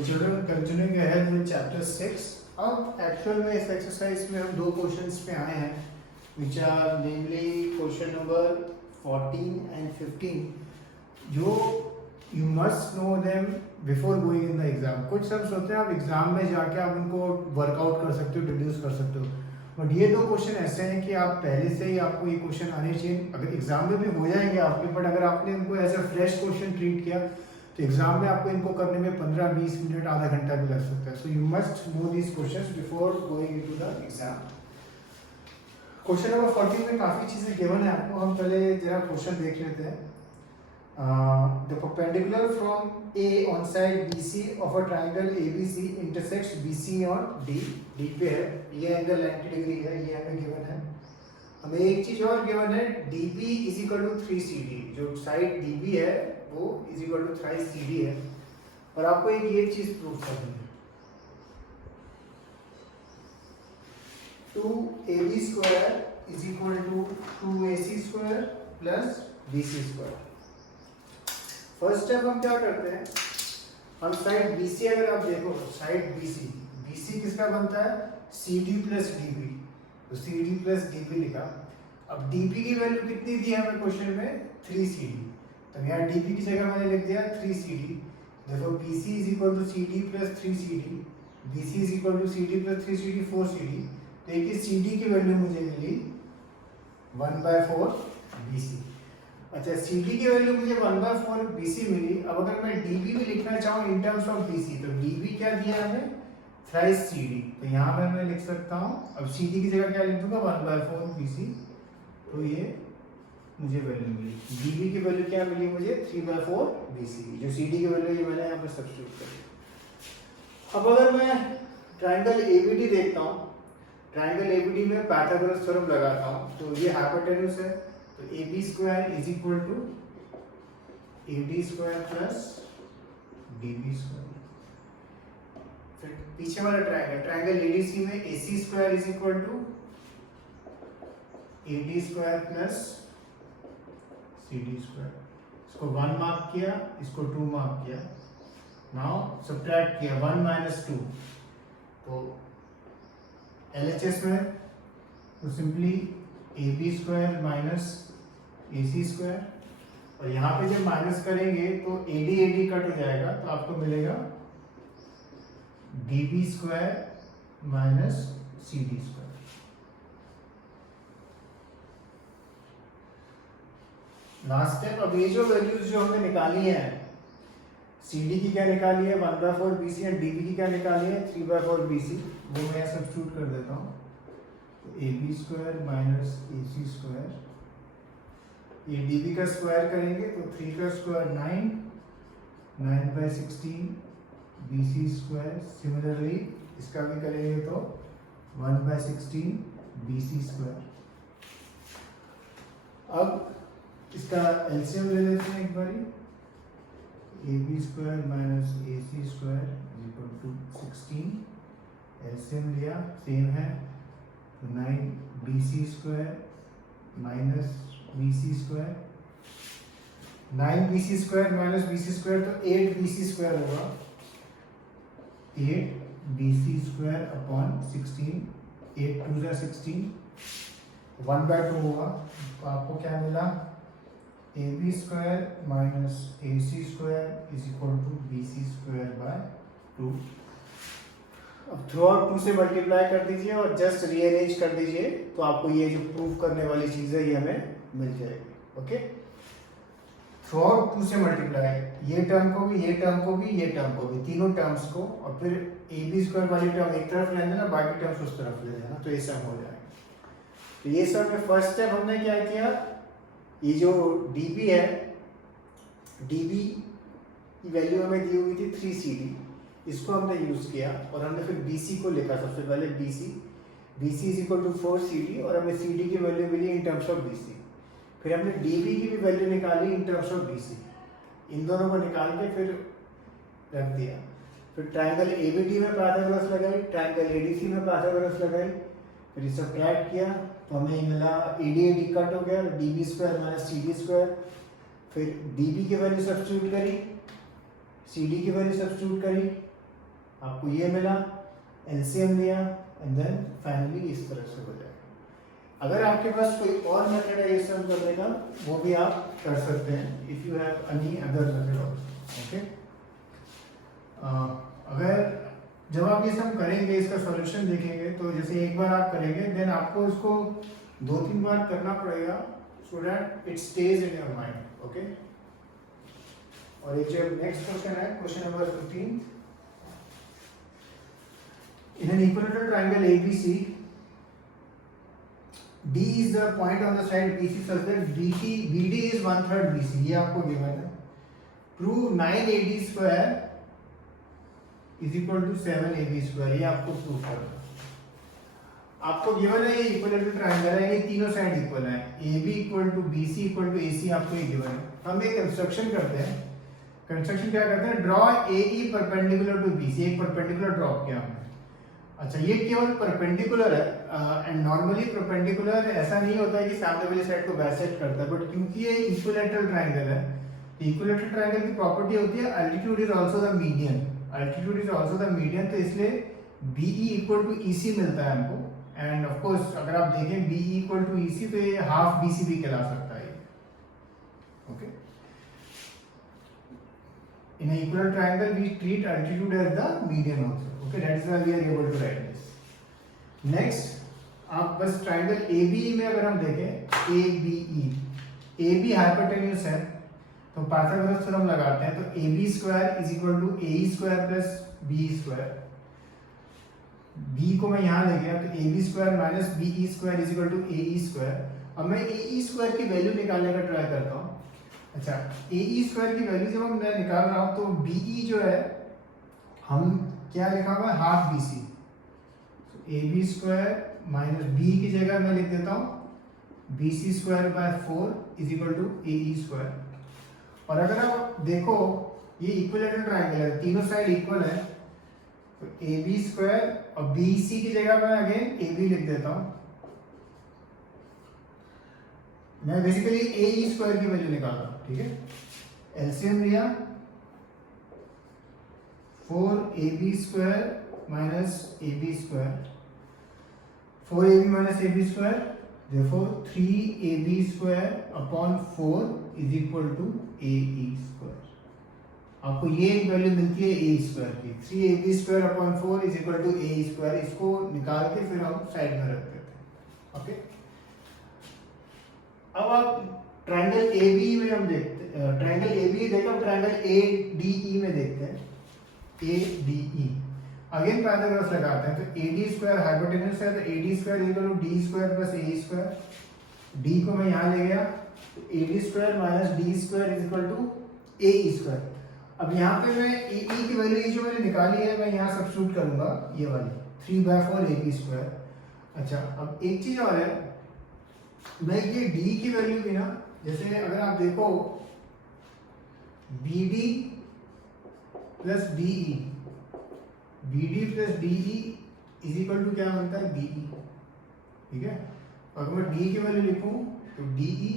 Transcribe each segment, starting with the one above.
Okay, children, continuing ahead with chapter 6. अब actual में इस एक्सरसाइज में हम दो क्वेश्चंस पे आए हैं which are namely question number 14 and 15 जो you must know them before going in the exam. कुछ सब्स होते हैं आप एग्जाम में जाके आप उनको वर्कआउट कर सकते हो, डिड्यूस कर सकते हो, बट ये दो क्वेश्चन ऐसे हैं कि आप पहले से ही आपको ये क्वेश्चन आने चाहिए. अगर एग्जाम में भी हो जाएंगे आपके, बट अगर आपने इनको as a fresh question treat किया तो एग्जाम में आपको इनको करने में 15-20 मिनट आधा घंटा भी लग सकता है. So you must know these questions before going into the exam. Question number 14 में काफ़ी चीज़ें गिवन है आपको. हम पहले जरा क्वेश्चन देख लेते हैं. The perpendicular from A on side BC of a triangle ABC intersects BC on D. D पे है, ये एंगल 90 डिग्री है, ये हमें गिवन है. हमें एक चीज़ और गिवन है, DB is equal to 3CD. जो साइड DB है वो इज इक्वल टू 3CD है, और आपको एक ये चीज़ प्रूव करनी है. 2AB square is equal to 2AC square plus BC square. First step हम क्या करते हैं, हम साइड BC अगर आप देखो, साइड BC किसका बनता है, CD प्लस DB. तो CD प्लस DB लिखा. अब DB की वैल्यू कितनी दी है हमें क्वेश्चन में, 3CD. तो यहाँ DB की जगह मैंने लिख दिया 3CD. देखो BC is equal to CD plus 3CD, BC is equal to CD plus 3CD 4CD. तो एक CD की वैल्यू मुझे मिली 1/4 BC. अच्छा, CD की वैल्यू मुझे 1/4 BC मिली. अब अगर मैं DB भी लिखना चाहूँ इन टर्म्स ऑफ BC, तो DB क्या दिया हमें, थ्राइस CD. तो यहाँ पर मैं लिख सकता हूँ, अब CD की जगह क्या लिख दूंगा, 1/4 BC. तो ये मुझे वैल्यू मिली. DB की वैल्यू क्या मिली मुझे, 3/4 BC. जो CD की वैल्यू ये मैंने यहाँ पर सब्स्टिट्यूट कर दी. अब अगर मैं ट्राइंगल ABD देखता हूँ, ट्राइंगल ABD में पाइथागोरस थ्योरम लगाता हूँ, तो ये हाइपोटेन्यूस है. तो AB square is equal to AD square plus DB square. फिर पीछे वाला ट्राइंगल ADC में AC square is equal to AD square plus CD square. इसको 1 मार्क किया, इसको 2 मार्क किया. नाउ सब्ट्रैक्ट किया, 1 माइनस 2. तो LHS में तो simply AB square minus AC square, और यहाँ पे जब माइनस करेंगे तो AD कट हो जाएगा, तो आपको मिलेगा DB square minus CD square. Last step. अब ये जो वैल्यूज जो हमने निकाली है, CD की क्या निकाली है 1/4 BC, और DB की क्या निकाली है 3/4 BC, वो मैं सब्स्टिट्यूट कर देता हूँ. तो AB square minus AC square, ये DB का स्क्वायर करेंगे तो 3 का स्क्वायर 9/16 BC स्क्वायर. सिमिलरली इसका भी करेंगे तो 1/16 BC स्क्वायर. अब इसका एलसीएम ले लेते हैं एक बारी. AB square minus AC square is equal to 16. LCM लिया, सेम है. 9 BC square minus BC square. 9 BC square minus BC square, तो 8 BC स्क्वायर होगा. 8 BC स्क्वायर अपॉन 16. 8 2 जा 16, 1/2 होगा. तो आपको क्या मिला, AB square minus AC square is equal to BC square by 2. अब थ्रू आउट 2 से मल्टीप्लाई कर दीजिए और जस्ट रीअरेंज कर दीजिए, तो आपको ये जो प्रूव करने वाली चीज़ है ये हमें मिल जाएगी. ओके, थ्रू आउट 2 से मल्टीप्लाई, ये टर्म को भी, ये टर्म को भी, ये टर्म को भी, तीनों टर्म्स को, और फिर AB स्क्वायर वाली टर्म एक तरफ ले लेना, बाकी टर्म्स उस तरफ ले लेना, तो ये सम हो जाएगा. तो ये सब में फर्स्ट स्टेप हमने क्या किया, ये जो DB है, DB की वैल्यू हमें दी हुई थी 3CD, इसको हमने यूज किया, और हमने फिर BC को लिखा. सबसे पहले BC is equal to 4CD, और हमें CD की वैल्यू मिली इन टर्म्स ऑफ BC. फिर हमने DB की भी वैल्यू निकाली इन टर्म्स ऑफ BC. इन दोनों को निकाल के फिर रख दिया. फिर ट्राइंगल ABD में पाइथागोरस लगाई, ट्राइंगल ADC में पाइथागोरस लगाई. फिर सब्ट्रैक्ट किया तो हमें मिला AD कट हो गया, DB square minus CD square. फिर DB की वैल्यू सब्स्टिट्यूट करी, CD की वैल्यू सब्स्टिट्यूट करी, आपको ये मिला, एलसीएम लिया एंड देन फाइनली इस तरह से हो जाएगा। अगर आपके पास कोई और मेथड है ये सम करने का, वो भी आप कर सकते हैं if you have any other method also. Okay, अगर जब आप ये सम करेंगे, इसका सॉल्यूशन देखेंगे, तो जैसे एक बार आप करेंगे देन आपको इसको 2-3 बार करना पड़ेगा so that it stage in your mind. Okay, और एक जो नेक्स्ट क्वेश्चन है, question number 15, in an equilateral triangle ABC, D is the point on the side BC such that BD is 1/3 BC, ये आपको गिवन है। Prove 9AD square is equal to 7AB square, ये आपको prove करना। आपको given है ये equilateral triangle है, ये तीनों साइड इक्वल है, AB equal to BC equal to AC, आपको ये गिवन है। हम एक कंस्ट्रक्शन करते हैं। कंस्ट्रक्शन क्या करते हैं, draw AE perpendicular to BC, एक परपेंडिकुलर ड्रॉप किया हमने। अच्छा, ये केवल परपेंडिकुलर है एंड नॉर्मली परपेंडिकुलर ऐसा नहीं होता है कि सामने वाली साइड को बाइसेक्ट करता है, बट क्योंकि ये इक्विलेटरल ट्रायंगल है, इक्विलेटरल ट्रायंगल की प्रॉपर्टी होती है altitude is also the median, altitude is also the median, तो इसलिए BE इक्वल टू EC मिलता है हमको। एंड ऑफ कोर्स अगर आप देखें BE इक्वल टू EC, तो ये हाफ BC भी कहला सकता है। Okay, in an equilateral triangle we treat altitude as the median also. Okay, that is why we are able to write this. Next, आप बस ट्राइंगल ABE में अगर हम देखें, ABE, AB हाइपोटेन्यूज है, तो पाइथागोरस थ्योरम लगाते हैं, तो AB square is equal to AE square plus BE square. B को मैं यहाँ ले गया, तो AB square minus BE square is equal to AE square. अब मैं AE स्क्वायर की वैल्यू निकालने का ट्राई करता हूँ। अच्छा, AE स्क्वायर की वैल्यू जब मैं निकाल रहा हूँ, तो BE जो है, हम क्या लिखा हुआ है, half BC, AB square minus B की जगह मैं लिख देता हूँ BC square by 4 is equal to AE square. और अगर आप देखो ये इक्विलेटरल ट्रायंगल है, तीनों साइड इक्वल है, तो AB स्क्वायर और BC की जगह मैं अगेन AB लिख देता हूँ। मैं बेसिकली AE स्क्वायर की वैल्यू निकाल रहा हूँ, ठीक है। एलसीएम लिया, 4AB square minus AB square, 4AB minus AB square, therefore 3AB square upon 4 is equal to AE square. आपको ये एक वैल्यू मिलती है A स्क्वायर की, 3AB square upon 4 is equal to AE square. इसको निकाल के फिर हम साइड में रख देते हैं। ओके, अब आप ट्रायंगल ABE में हम देखते हैं, ट्रायंगल ABE देखा, हम ट्रायंगल ADE में देखते हैं, ADE अगेन पाइथागोरस लगाते हैं, तो AD स्क्वायर हाइपोटेन्यूज है, तो AD square equal to D square plus AE square. D को मैं यहाँ ले गया, तो AD square minus D square is equal to AE square. अब यहाँ पे मैं AE की वैल्यू जो मैंने निकाली है, मैं यहाँ सब्स्टिट्यूट करूंगा, ये वाली 3/4 AB स्क्वायर। अच्छा, अब एक चीज और है, मैं ये D की वैल्यू भी ना, जैसे अगर आप देखो BD plus DE, BD plus DE is equal to क्या बनता है, BE, ठीक है। अगर मैं D की वैल्यू लिखूं, तो DE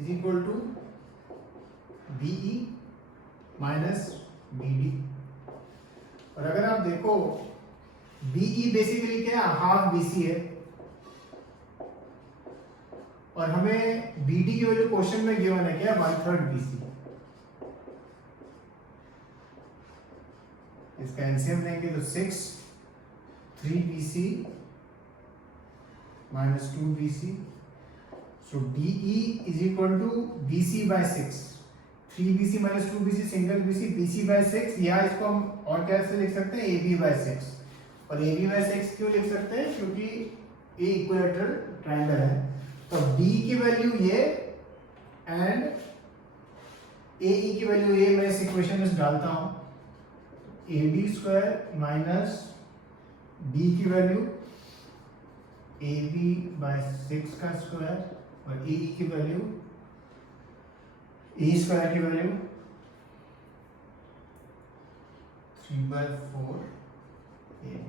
is equal to BE minus BD। और अगर आप देखो BE बेसिकली क्या है, हाफ BC है, और हमें BD की वैल्यू क्वेश्चन में गिवन है क्या, 1/3 BC। इसका एलसीएम लेंगे तो 6, 3BC minus 2BC, so DE is equal to BC by 6, 3BC minus 2BC single BC, BC by 6, या इसको हम और कैसे लिख सकते हैं, AB बाय 6। और AB बाय 6 क्यों लिख सकते हैं, क्योंकि ये इक्विलेटरल ट्रायंगल है। तो D की वैल्यू ये एंड AE की वैल्यू ये, मैं इस इक्वेशन में डालता हूं, AB स्क्वायर माइनस D की वैल्यू AB बाय 6 का स्क्वायर, और AE की वैल्यू AE स्क्वायर की वैल्यू 3/4 AB।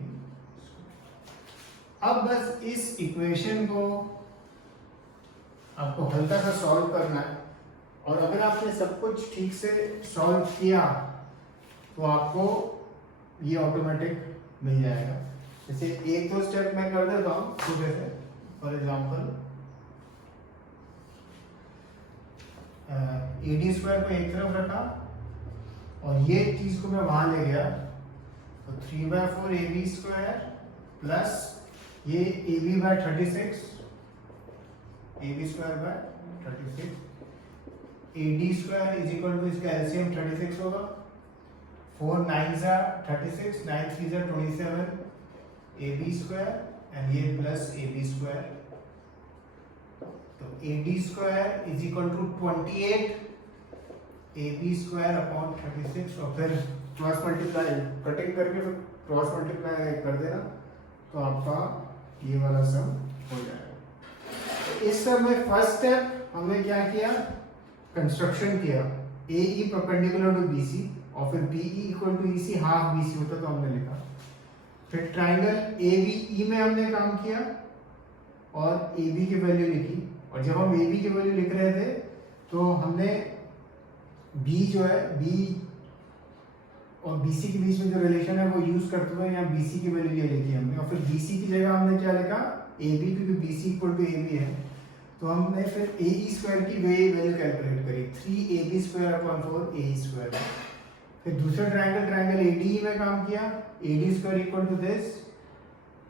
अब बस इस इक्वेशन को आपको हल्का सा सॉल्व करना है, और अगर आपने सब कुछ ठीक से सॉल्व किया तो आपको ये ऑटोमेटिक मिल जाएगा। जैसे एक दो स्टेप मैं कर देता हूँ छोटे से। फॉर एग्जाम्पल AD स्क्वायर को एक तरफ रखा और ये चीज को मैं वहां ले गया, तो 3/4 AB स्क्वायर प्लस ये AB/36, AB square by 36, AD square is equal to, इसका एलसीएम 36 होगा, 4 9s are 36, 9 3s are 27, AB square and ये प्लस AB स्क्वायर, तो AD square is equal to 28 AB square upon 36, और फिर cross multiply cutting करके फिर cross multiply कर देना, तो आपका ये वाला सम हो जाएगा। इस सब में फर्स्ट स्टेप हमने क्या किया, कंस्ट्रक्शन किया, AE परपेंडिकुलर टू BC और फिर BE equal to EC, half BC होता तो हमने लिखा। फिर ट्राइंगल ABE में हमने काम किया और AB की वैल्यू लिखी, और जब हम AB की वैल्यू लिख रहे थे तो हमने B जो है B और BC के बीच में जो रिलेशन है वो यूज करते हुए यहाँ BC की वैल्यू ये लिखी हमने, और फिर BC की जगह हमने क्या लिखा, AB, क्योंकि BC इक्वल टू AB है, तो हमने फिर AE स्क्वायर की वैल्यू कैलकुलेट करी, 3AB square upon 4 AE square. फिर दूसरा ट्राइंगल ADE में काम किया, AD square equal to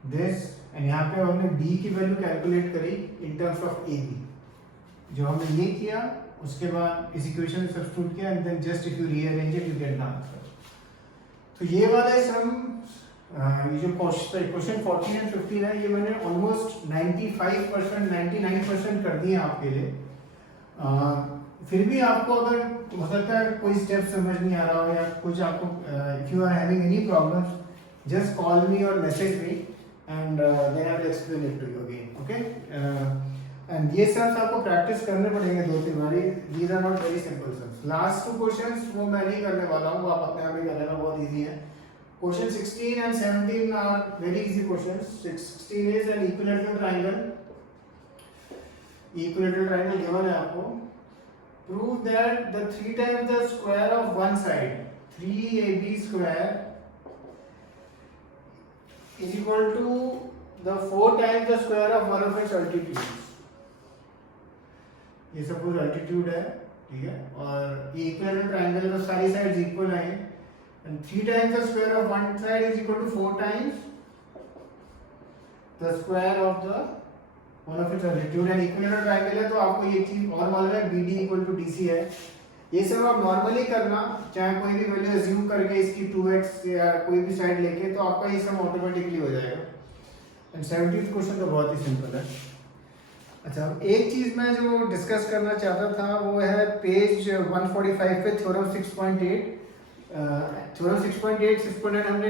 this, and यहाँ पे हमने B की वैल्यू कैलकुलेट करी इन टर्म्स ऑफ AB। जो हमने ये किया उसके बाद इस इक्वेशन में सब्स्टिट्यूट किया, and then just if you rearrange it you get the answer. तो ये वाला सम, ये जो क्वेश्चन 14 एंड 15 है, ये मैंने ऑलमोस्ट 95% 99% कर दिए आपके लिए। फिर भी आपको अगर हो सकता है कोई स्टेप समझ नहीं आ रहा हो या कुछ आपको, if you are having any problems, just call me और message me and then I will explain it to you again, okay. And ये सब आपको प्रैक्टिस करने पड़ेंगे 2-3 बारी, these are not very simple sums. Last 2 questions वो मैं नहीं करने वाला हूँ, वो आप अपने आप ही कर लेना, बहुत इजी है। Question 16 and 17 are very easy questions. 16 is an equilateral triangle, equilateral triangle given है आपको। Prove that the 3 times the square of one side, 3AB square is equal to the 4 times the square of one of its altitudes। ये suppose altitude है, ठीक है, और ये equilateral triangle तो सारी साइड्स इक्वल हैं, and 3 times the square of one side is equal to 4 times the square of the one of its altitude। And equilateral triangle है तो आपको ये चीज और मालूम है, BD इक्वल टू DC है। ये सब आप नॉर्मली करना, चाहे कोई भी वैल्यू अज्यूम करके इसकी 2x या कोई भी साइड लेके, तो आपका ये सब ऑटोमेटिकली हो जाएगा। एंड 17th क्वेश्चन तो बहुत ही सिंपल है। अच्छा, एक चीज मैं जो डिस्कस करना चाहता था वो है पेज 145 पे थ्योरम 6.8। थ्योरम 6.8 6.9 हमने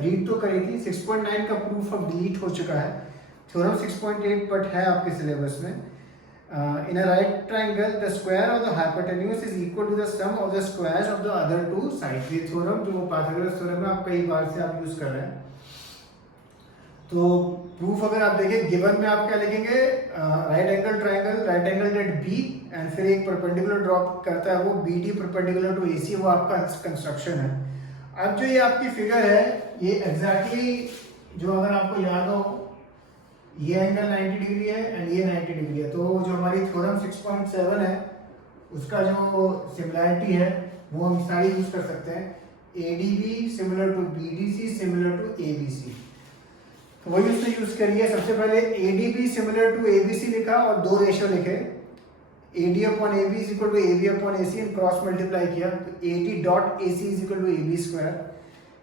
रीड तो करी थी, 6.9 का प्रूफ अब डिलीट हो चुका है। थ्योरम 6.8 बट है आपके सिलेबस में। In a right triangle the square of the hypotenuse is equal to the sum of the squares of the other 2 sides. ये थ्योरम जो पाइथागोरस थ्योरम है, आप कई बार से आप यूज कर रहे हैं। तो प्रूफ अगर आप देखें, गिवन में आप क्या लिखेंगे, right angle triangle, right angle at B, and फिर एक परपेंडिकुलर ड्रॉप करता है वो BD परपेंडिकुलर टू AC, वो आपका कंस्ट्रक्शन है। अब जो ये आपकी फिगर है, ये एग्जैक्टली जो अगर आपको याद हो, ये एंगल 90 डिग्री है एंड ये 90 डिग्री है, तो जो हमारी थ्योरम 6.7 है उसका जो सिमिलरिटी है वो हम सारी यूज कर सकते हैं। ADB similar to BDC similar to ABC, तो वही उसने यूज करी है। सबसे पहले ADB सिमिलर टू ABC लिखा और 2 रेशियो लिखे, AD upon AB is equal to AB upon AC, and cross multiply किया, तो AD dot AC is equal to AB square.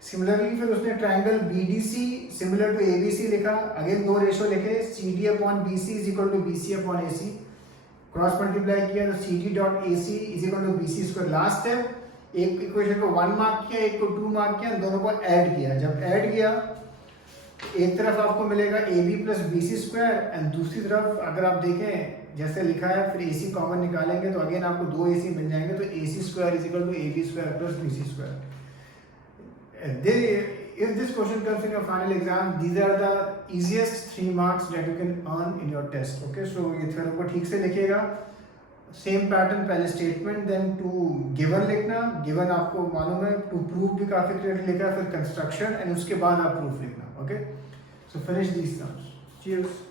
Similarly फिर उसने triangle BDC similar to ABC लिखा, again 2 ratio लिखे, CD upon BC is equal to BC upon AC, cross multiply किया तो CD dot AC is equal to BC square. Last step, एक equation को 1 mark किया, एक को 2 मार्क किया, दोनों को ऐड किया। जब ऐड किया, एक तरफ आपको मिलेगा AB plus BC square, and दूसरी तरफ अगर आप देखें जैसे लिखा है, फिर AC कॉमन निकालेंगे तो अगेन आपको 2 AC मिल जाएंगे, तो AC square is equal to AB square plus BC square. If this question comes in your final exam, these are the easiest 3 marks that you can earn in your test. Okay, so ये theorem को ठीक से लिखिएगा, same pattern, पहले statement then to given लिखना, given आपको मालूम है, टू प्रूव भी काफी क्लियरली लिखा है, फिर कंस्ट्रक्शन एंड उसके बाद आप प्रूफ लिखना. ओके, सो फिनिश दीस सम्स. चीयर्स.